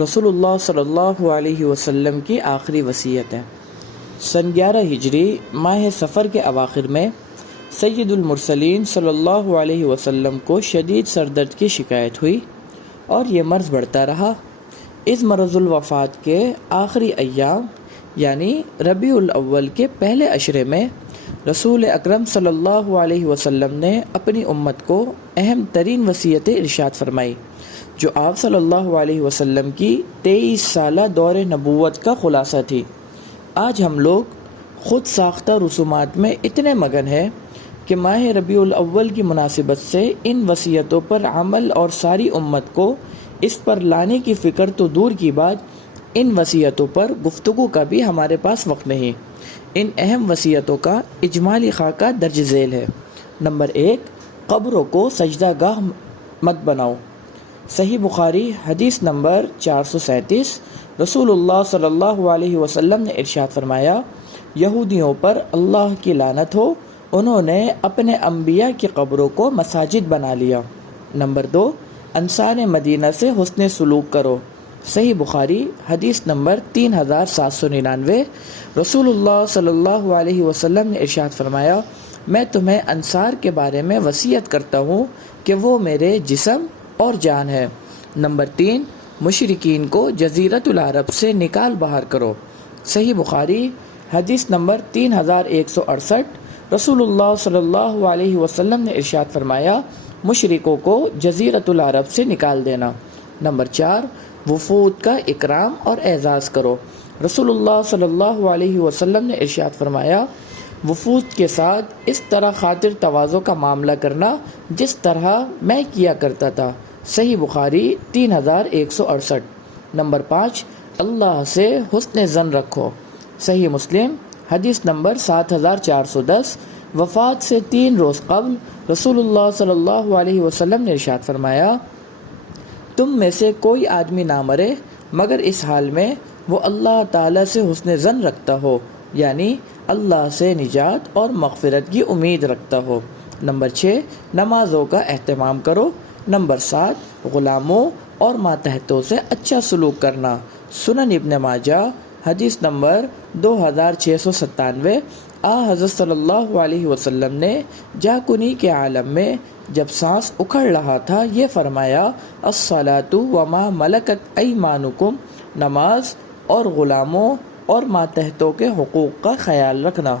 رسول اللہ صلی اللہ علیہ وسلم کی آخری وصیت ہے۔ سن 11 ہجری ماہ سفر کے اواخر میں سید المرسلین صلی اللہ علیہ وسلم کو شدید سردرد کی شکایت ہوئی اور یہ مرض بڑھتا رہا۔ اس مرض الوفات کے آخری ایام یعنی ربیع الاول کے پہلے عشرے میں رسول اکرم صلی اللہ علیہ وسلم نے اپنی امت کو اہم ترین وصیتیں ارشاد فرمائی، جو آپ صلی اللہ علیہ وسلم کی 23 سالہ دور نبوت کا خلاصہ تھی۔ آج ہم لوگ خود ساختہ رسومات میں اتنے مگن ہیں کہ ماہ ربیع الاول کی مناسبت سے ان وصیتوں پر عمل اور ساری امت کو اس پر لانے کی فکر تو دور کی بات، ان وصیتوں پر گفتگو کا بھی ہمارے پاس وقت نہیں۔ ان اہم وصیتوں کا اجمالی خاکہ درج ذیل ہے۔ نمبر 1، قبروں کو سجدہ گاہ مت بناؤ۔ صحیح بخاری حدیث نمبر 437، رسول اللہ صلی اللہ علیہ وسلم نے ارشاد فرمایا، یہودیوں پر اللہ کی لعنت ہو، انہوں نے اپنے انبیاء کی قبروں کو مساجد بنا لیا۔ نمبر 2، انصار مدینہ سے حسن سلوک کرو۔ صحیح بخاری حدیث نمبر 3799، رسول اللہ صلی اللہ علیہ وسلم نے ارشاد فرمایا، میں تمہیں انصار کے بارے میں وصیت کرتا ہوں کہ وہ میرے جسم اور جان ہے۔ نمبر 3، مشرکین کو جزیرۃ العرب سے نکال باہر کرو۔ صحیح بخاری حدیث نمبر 3168، رسول اللہ صلی اللہ علیہ وسلم نے ارشاد فرمایا، مشرکوں کو جزیرۃ العرب سے نکال دینا۔ نمبر 4، وفود کا اکرام اور اعزاز کرو۔ رسول اللہ صلی اللہ علیہ وسلم نے ارشاد فرمایا، وفود کے ساتھ اس طرح خاطر تواضع کا معاملہ کرنا جس طرح میں کیا کرتا تھا۔ صحیح بخاری 3168۔ نمبر 5، اللہ سے حسن ظن رکھو۔ صحیح مسلم حدیث نمبر 7410، وفات سے 3 روز قبل رسول اللہ صلی اللہ علیہ وسلم نے ارشاد فرمایا، تم میں سے کوئی آدمی نہ مرے مگر اس حال میں وہ اللہ تعالیٰ سے حسن ظن رکھتا ہو، یعنی اللہ سے نجات اور مغفرت کی امید رکھتا ہو۔ نمبر 6، نمازوں کا اہتمام کرو۔ نمبر 7، غلاموں اور ماتحتوں سے اچھا سلوک کرنا۔ سنن ابن ماجہ حدیث نمبر 2697، حضرت صلی اللہ علیہ وسلم نے جاکنی کے عالم میں جب سانس اکھڑ رہا تھا یہ فرمایا، الصلاۃ وما ملکت ایمانکم، نماز اور غلاموں اور ماتحتوں کے حقوق کا خیال رکھنا۔